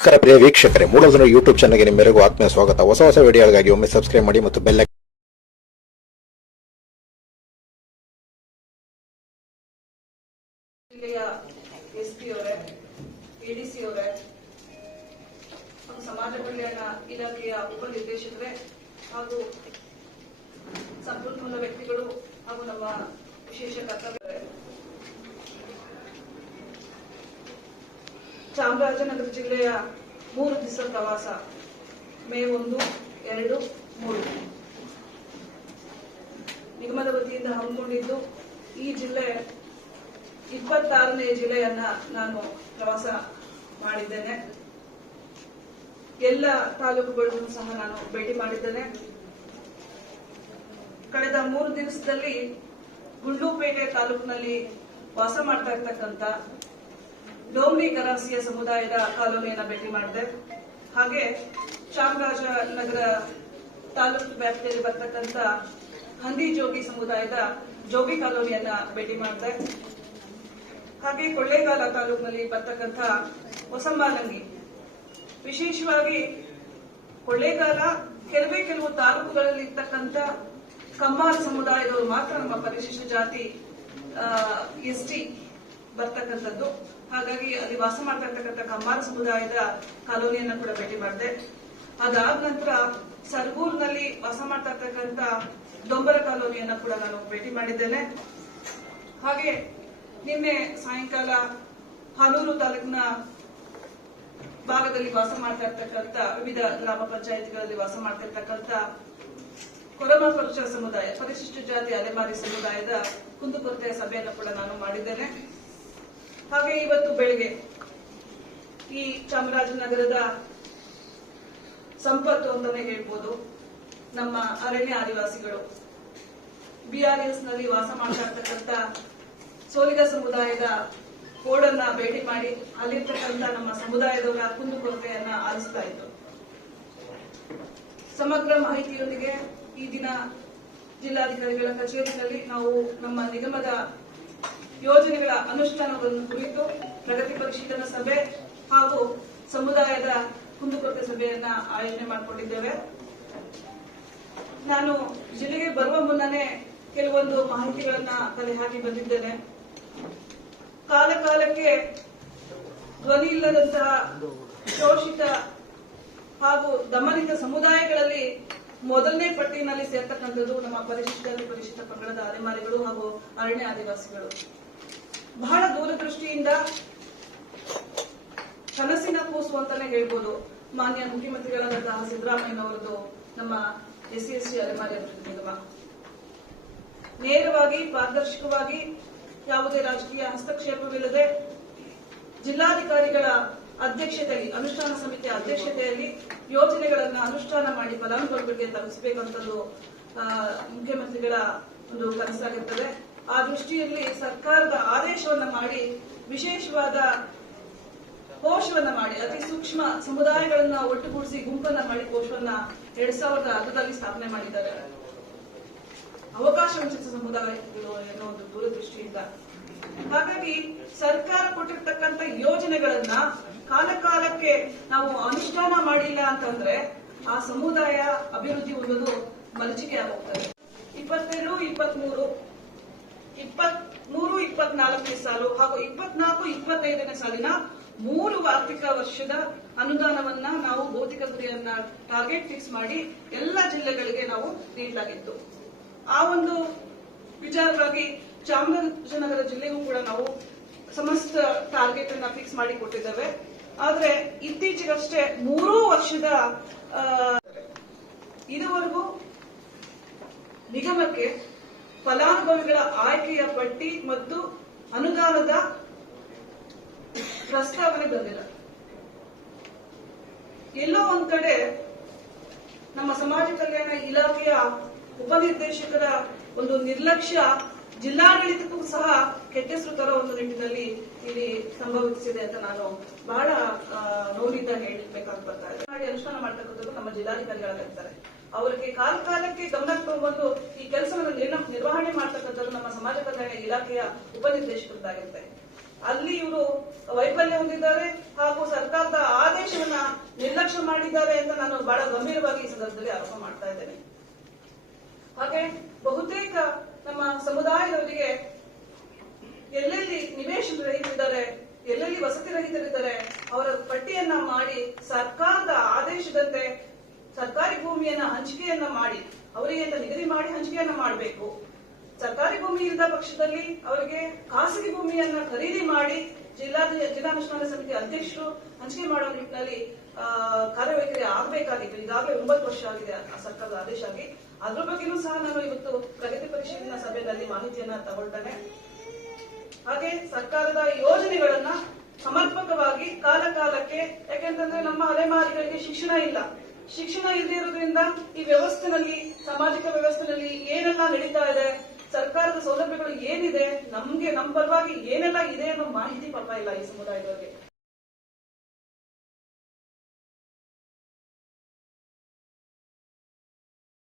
ನಮಸ್ಕಾರ ಪ್ರಿಯ ವೀಕ್ಷಕರೇ ಮೂಲಧನ ಯೂಟ್ಯೂಬ್ ಚಾನಲ್ಗೆ ನಿಮ್ಮೆಲ್ಲರಿಗೂ ಆತ್ಮೀಯ ಸ್ವಾಗತ. ಹೊಸ ಹೊಸ ವಿಡಿಯೋಗಳಿಗಾಗಿ ಒಮ್ಮೆ ಸಬ್ಸ್ಕ್ರೈಬ್ ಮಾಡಿ ಮತ್ತು ಬೆಲ್ಲ ಸಮಾಜ ಕಲ್ಯಾಣ ಇಲಾಖೆಯ ಉಪನಿರ್ದೇಶಕರೇ ಹಾಗೂ ಸಂಪನ್ಮೂಲ ವ್ಯಕ್ತಿಗಳು ಹಾಗೂ ನಮ್ಮ ವಿಶೇಷ ಕರ್ತವ್ಯವರೇ ಚಾಮರಾಜನಗರ ಜಿಲ್ಲೆಯ ಮೂರು ದಿವಸ ಪ್ರವಾಸ, ಮೇ ಒಂದು, ಎರಡು, ಮೂರು. ನಿಗಮದ ವತಿಯಿಂದ ಹಮ್ಮಿಕೊಂಡಿದ್ದು ಈ ಜಿಲ್ಲೆ, ಇಪ್ಪತ್ತಾರನೇ ಜಿಲ್ಲೆಯನ್ನ ನಾನು ಪ್ರವಾಸ ಮಾಡಿದ್ದೇನೆ. ಎಲ್ಲ ತಾಲೂಕುಗಳನ್ನು ಸಹ ನಾನು ಭೇಟಿ ಮಾಡಿದ್ದೇನೆ. ಕಳೆದ ಮೂರು ದಿವಸದಲ್ಲಿ ಗುಂಡ್ಲುಪೇಟೆ ತಾಲೂಕಿನಲ್ಲಿ ವಾಸ ಮಾಡ್ತಾ ಇರ್ತಕ್ಕಂಥ ಡೋಮ್ನಿ ಕರಾಸಿಯ ಸಮುದಾಯದ ಕಾಲೋನಿಯನ್ನ ಭೇಟಿ ಮಾಡಿದೆ. ಹಾಗೆ ಚಾಮರಾಜನಗರ ತಾಲೂಕು ವ್ಯಾಪ್ತಿಯಲ್ಲಿ ಬರ್ತಕ್ಕಂಥ ಹಂದಿ ಜೋಗಿ ಸಮುದಾಯದ ಜೋಗಿ ಕಾಲೋನಿಯನ್ನ ಭೇಟಿ ಮಾಡಿದೆ. ಹಾಗೆ ಕೊಳ್ಳೇಗಾಲ ತಾಲೂಕಿನಲ್ಲಿ ಬರ್ತಕ್ಕಂಥ ಹೊಸಮಾಲಂಗಿ ವಿಶೇಷವಾಗಿ ಕೊಳ್ಳೇಗಾಲ ಕೆಲವೇ ಕೆಲವು ತಾಲೂಕುಗಳಲ್ಲಿ ಇರ್ತಕ್ಕಂಥ ಕಮ್ಮಾರ್ ಸಮುದಾಯದವರು ಮಾತ್ರ ನಮ್ಮ ಪರಿಶಿಷ್ಟ ಜಾತಿ ಎಸ್ ಟಿ ಬರ್ತಕ್ಕಂಥದ್ದು. ಹಾಗಾಗಿ ಅಲ್ಲಿ ವಾಸ ಮಾಡ್ತಾ ಇರ್ತಕ್ಕಂಥ ಕಮ್ಮಾರ ಸಮುದಾಯದ ಕಾಲೋನಿಯನ್ನ ಕೂಡ ಭೇಟಿ ಮಾಡಿದೆ. ಅದಾದ ನಂತರ ಸರ್ಗೂರ್ನಲ್ಲಿ ವಾಸ ಮಾಡ್ತಾ ಇರ್ತಕ್ಕಂಥ ಡೊಂಬರ ಕಾಲೋನಿಯನ್ನ ಕೂಡ ನಾನು ಭೇಟಿ ಮಾಡಿದ್ದೇನೆ. ಹಾಗೆ ನಿನ್ನೆ ಸಾಯಂಕಾಲ ಹಾನೂರು ತಾಲೂಕಿನ ಭಾಗದಲ್ಲಿ ವಾಸ ಮಾಡ್ತಾ ಇರ್ತಕ್ಕಂಥ ವಿವಿಧ ಗ್ರಾಮ ಪಂಚಾಯತ್ಗಳಲ್ಲಿ ವಾಸ ಮಾಡ್ತಾ ಇರ್ತಕ್ಕಂಥ ಕೊರಮ ಪರಿಶಿಷ್ಟ ಸಮುದಾಯ, ಪರಿಶಿಷ್ಟ ಜಾತಿ ಅಲೆಮಾರಿ ಸಮುದಾಯದ ಕುಂದುಕೊರತೆಯ ಸಭೆಯನ್ನು ಕೂಡ ನಾನು ಮಾಡಿದ್ದೇನೆ. ಹಾಗೆ ಇವತ್ತು ಬೆಳಿಗ್ಗೆ ಈ ಚಾಮರಾಜನಗರದ ಸಂಪತ್ತು ಅಂತಾನೆ ಹೇಳ್ಬೋದು. ನಮ್ಮ ಅರಣ್ಯ ಆದಿವಾಸಿಗಳು ಬಿಆರ್ಎಸ್ನಲ್ಲಿ ವಾಸ ಮಾಡ್ತಾ ಇರ್ತಕ್ಕಂಥ ಸೋಲಿಗ ಸಮುದಾಯದ ಕೋಡನ್ನ ಭೇಟಿ ಮಾಡಿ ಅಲ್ಲಿರ್ತಕ್ಕಂಥ ನಮ್ಮ ಸಮುದಾಯದವರ ಕುಂದುಕೊರತೆಯನ್ನ ಆಲಿಸ್ತಾ ಇತ್ತು ಸಮಗ್ರ ಮಾಹಿತಿಯೊಂದಿಗೆ ಈ ದಿನ ಜಿಲ್ಲಾಧಿಕಾರಿಗಳ ಕಚೇರಿಯಲ್ಲಿ ನಾವು ನಮ್ಮ ನಿಗಮದ ಯೋಜನೆಗಳ ಅನುಷ್ಠಾನವನ್ನು ಕುರಿತು ಪ್ರಗತಿ ಪರಿಶೀಲನಾ ಸಭೆ ಹಾಗೂ ಸಮುದಾಯದ ಕುಂದುಕೊರತೆ ಸಭೆಯನ್ನ ಆಯೋಜನೆ ಮಾಡಿಕೊಂಡಿದ್ದೇವೆ. ನಾನು ಜಿಲ್ಲೆಗೆ ಬರುವ ಮುನ್ನನೇ ಕೆಲವೊಂದು ಮಾಹಿತಿಗಳನ್ನ ಕಲೆ ಹಾಕಿ ಬಂದಿದ್ದೇನೆ. ಕಾಲ ಕಾಲಕ್ಕೆ ಧ್ವನಿ ಇಲ್ಲದಂತಹ ಶೋಷಿತ ಹಾಗೂ ದಮನಿತ ಸಮುದಾಯಗಳಲ್ಲಿ ಮೊದಲನೇ ಪಟ್ಟಿನಲ್ಲಿ ಸೇರ್ತಕ್ಕಂಥದ್ದು ನಮ್ಮ ಪರಿಶಿಷ್ಟ ಪರಿಶಿಷ್ಟ ಪಂಗಡದ ಅಲೆಮಾರಿಗಳು ಹಾಗೂ ಅರಣ್ಯ ಆದಿವಾಸಿಗಳು. ಬಹಳ ದೂರದೃಷ್ಟಿಯಿಂದ ಕನಸಿನ ಕೂಸು ಅಂತಾನೆ ಹೇಳ್ಬೋದು. ಮಾನ್ಯ ಮುಖ್ಯಮಂತ್ರಿಗಳಾದಂತಹ ಸಿದ್ದರಾಮಯ್ಯನವರದು ನಮ್ಮ ಎಸ್ ಸಿ ಎಸ್ ಸಿ ಅಲೆಮಾರಿ ನಿಗಮ ನೇರವಾಗಿ, ಪಾರದರ್ಶಕವಾಗಿ ಯಾವುದೇ ರಾಜಕೀಯ ಹಸ್ತಕ್ಷೇಪವಿಲ್ಲದೆ ಜಿಲ್ಲಾಧಿಕಾರಿಗಳ ಅಧ್ಯಕ್ಷತೆಯಲ್ಲಿ, ಅನುಷ್ಠಾನ ಸಮಿತಿಯ ಅಧ್ಯಕ್ಷತೆಯಲ್ಲಿ ಯೋಜನೆಗಳನ್ನ ಅನುಷ್ಠಾನ ಮಾಡಿ ಫಲಾನುಭವಿಗಳಿಗೆ ತಲುಪಿಸಬೇಕಂತದ್ದು ಮುಖ್ಯಮಂತ್ರಿಗಳ ಒಂದು ಕನಸಾಗಿರ್ತದೆ. ಆ ದೃಷ್ಟಿಯಲ್ಲಿ ಸರ್ಕಾರದ ಆದೇಶವನ್ನ ಮಾಡಿ, ವಿಶೇಷವಾದ ಕೋಶವನ್ನ ಮಾಡಿ, ಅತಿ ಸೂಕ್ಷ್ಮ ಸಮುದಾಯಗಳನ್ನ ಒಟ್ಟುಗೂಡಿಸಿ ಗುಂಪನ್ನ ಮಾಡಿ ಕೋಶವನ್ನ ಎರಡ್ ಸಾವಿರದ ಹತ್ತರಲ್ಲಿ ಸ್ಥಾಪನೆ ಮಾಡಿದ್ದಾರೆ. ಅವಕಾಶ ವಂಚಿತ ಸಮುದಾಯಗಳು ಎನ್ನುವ ಒಂದು ದೂರದೃಷ್ಟಿಯಿಂದ. ಹಾಗಾಗಿ ಸರ್ಕಾರ ಕೊಟ್ಟಿರ್ತಕ್ಕಂಥ ಯೋಜನೆಗಳನ್ನ ಕಾಲಕಾಲಕ್ಕೆ ನಾವು ಅನುಷ್ಠಾನ ಮಾಡಿಲ್ಲ ಅಂತಂದ್ರೆ ಆ ಸಮುದಾಯ ಅಭಿವೃದ್ಧಿ ಹೊಂದಲು ಮಲಚಿಕೆ ಆಗೋಗ್ತದೆ. ಇಪ್ಪತ್ತೆರಡು, ಇಪ್ಪತ್ಮೂರು ಇಪ್ಪತ್ಮೂರು ಇಪ್ಪತ್ನಾಲ್ಕನೇ ಸಾಲು ಹಾಗೂ ಇಪ್ಪತ್ನಾಲ್ಕು, ಇಪ್ಪತ್ತೈದನೇ ಸಾಲಿನ ಮೂರು ಆರ್ಥಿಕ ವರ್ಷದ ಅನುದಾನವನ್ನ ನಾವು ಭೌತಿಕ ಗುರಿಯನ್ನ ಟಾರ್ಗೆಟ್ ಫಿಕ್ಸ್ ಮಾಡಿ ಎಲ್ಲ ಜಿಲ್ಲೆಗಳಿಗೆ ನಾವು ನೀಡಲಾಗಿತ್ತು. ಆ ಒಂದು ವಿಚಾರವಾಗಿ ಚಾಮರಾಜನಗರ ಜಿಲ್ಲೆಗೂ ಕೂಡ ನಾವು ಸಮಸ್ತ ಟಾರ್ಗೆಟ್ ಅನ್ನ ಫಿಕ್ಸ್ ಮಾಡಿ ಕೊಟ್ಟಿದ್ದೇವೆ. ಆದ್ರೆ ಇತ್ತೀಚೆಗಷ್ಟೇ ಮೂರೂ ವರ್ಷದ ಇದುವರೆಗೂ ನಿಗಮಕ್ಕೆ ಫಲಾನುಭವಿಗಳ ಆಯ್ಕೆಯ ಪಟ್ಟಿ ಮತ್ತು ಅನುದಾನದ ಪ್ರಸ್ತಾವನೆ ಬಂದಿಲ್ಲ ಎಲ್ಲೋ ಒಂದ್ ಕಡೆ ನಮ್ಮ ಸಮಾಜ ಕಲ್ಯಾಣ ಇಲಾಖೆಯ ಉಪನಿರ್ದೇಶಕರ ಒಂದು ನಿರ್ಲಕ್ಷ್ಯ ಜಿಲ್ಲಾಡಳಿತಕ್ಕೂ ಸಹ ಕೆಟ್ಟ ತರೋ ಒಂದು ನಿಟ್ಟಿನಲ್ಲಿ ಇಲ್ಲಿ ಸಂಭವಿಸಿದೆ ಅಂತ ನಾನು ಬಹಳ ನೋವಿನಿಂದ ಹೇಳಬೇಕಾಗಿ ಬರ್ತಾ ಇದೆ. ಅನುಷ್ಠಾನ ಮಾಡ್ತಕ್ಕಂಥದ್ದು ನಮ್ಮ ಜಿಲ್ಲಾಧಿಕಾರಿಗಳಾಗಿರ್ತಾರೆ. ಅವರಿಗೆ ಕಾಲ ಕಾಲಕ್ಕೆ ಗಮನ ತಗೊಂಡು ಈ ಕೆಲಸವನ್ನು ನಿರ್ವಹಣೆ ಮಾಡ್ತಕ್ಕಂಥದ್ದು ನಮ್ಮ ಸಮಾಜ ಕಲ್ಯಾಣ ಇಲಾಖೆಯ ಉಪನಿರ್ದೇಶಕರದ್ದಾಗಿರುತ್ತೆ ಅಲ್ಲಿ ಇವರು ವೈಫಲ್ಯ ಹೊಂದಿದ್ದಾರೆ ಹಾಗೂ ಸರ್ಕಾರದ ಆದೇಶವನ್ನ ನಿರ್ಲಕ್ಷ್ಯ ಮಾಡಿದ್ದಾರೆ ಅಂತ ನಾನು ಬಹಳ ಗಂಭೀರವಾಗಿ ಈ ಸಂದರ್ಭದಲ್ಲಿ ಆರೋಪ ಮಾಡ್ತಾ ಇದ್ದೇನೆ. ಹಾಗೆ ಬಹುತೇಕ ನಮ್ಮ ಸಮುದಾಯದವರಿಗೆ ಎಲ್ಲೆಲ್ಲಿ ನಿವೇಶನ ರಹಿತರಿದ್ದಾರೆ, ಎಲ್ಲೆಲ್ಲಿ ವಸತಿ ರಹಿತರಿದ್ದಾರೆ, ಅವರ ಪಟ್ಟಿಯನ್ನ ಮಾಡಿ ಸರ್ಕಾರದ ಆದೇಶದಂತೆ ಸರ್ಕಾರಿ ಭೂಮಿಯನ್ನ ಹಂಚಿಕೆಯನ್ನ ಮಾಡಿ, ಅವರಿಗೆ ಅಂತ ನಿಗದಿ ಮಾಡಿ ಹಂಚಿಕೆಯನ್ನ ಮಾಡಬೇಕು. ಸರ್ಕಾರಿ ಭೂಮಿ ಇಲ್ಲದ ಪಕ್ಷದಲ್ಲಿ ಅವರಿಗೆ ಖಾಸಗಿ ಭೂಮಿಯನ್ನ ಖರೀದಿ ಮಾಡಿ ಜಿಲ್ಲಾ ಜಿಲ್ಲಾನುಷ್ಠಾನ ಸಮಿತಿ ಅಧ್ಯಕ್ಷರು ಹಂಚಿಕೆ ಮಾಡುವ ನಿಟ್ಟಿನಲ್ಲಿ ಕಾರ್ಯವೈಖರಿ ಆಗಬೇಕಾಗಿತ್ತು. ಈಗಾಗಲೇ ಒಂಬತ್ತು ವರ್ಷ ಆಗಿದೆ ಸರ್ಕಾರದ ಆದೇಶ ಆಗಿ. ಅದ್ರ ಬಗ್ಗೆನೂ ಸಹ ನಾನು ಇವತ್ತು ಪ್ರಗತಿ ಪರಿಶೀಲನಾ ಸಭೆಯಲ್ಲಿ ಮಾಹಿತಿಯನ್ನ ತಗೊಳ್ತೇನೆ. ಹಾಗೆ ಸರ್ಕಾರದ ಯೋಜನೆಗಳನ್ನ ಸಮರ್ಪಕವಾಗಿ ಕಾಲ ಕಾಲಕ್ಕೆ ಯಾಕೆಂತಂದ್ರೆ ನಮ್ಮ ಅಲೆಮಾರಿಗಳಿಗೆ ಶಿಕ್ಷಣ ಇಲ್ಲ. ಶಿಕ್ಷಣ ಇಲ್ಲದೆ ಇರೋದ್ರಿಂದ ಈ ವ್ಯವಸ್ಥೆನಲ್ಲಿ, ಸಾಮಾಜಿಕ ವ್ಯವಸ್ಥೆನಲ್ಲಿ ಏನೆಲ್ಲ ನಡೀತಾ ಇದೆ, ಸರ್ಕಾರದ ಸೌಲಭ್ಯಗಳು ಏನಿದೆ, ನಮ್ಗೆ, ನಮ್ ಪರವಾಗಿ ಏನೆಲ್ಲ ಇದೆ ಅನ್ನೋ ಮಾಹಿತಿ ಪಾಪ ಇಲ್ಲ ಈ ಸಮುದಾಯದವರಿಗೆ.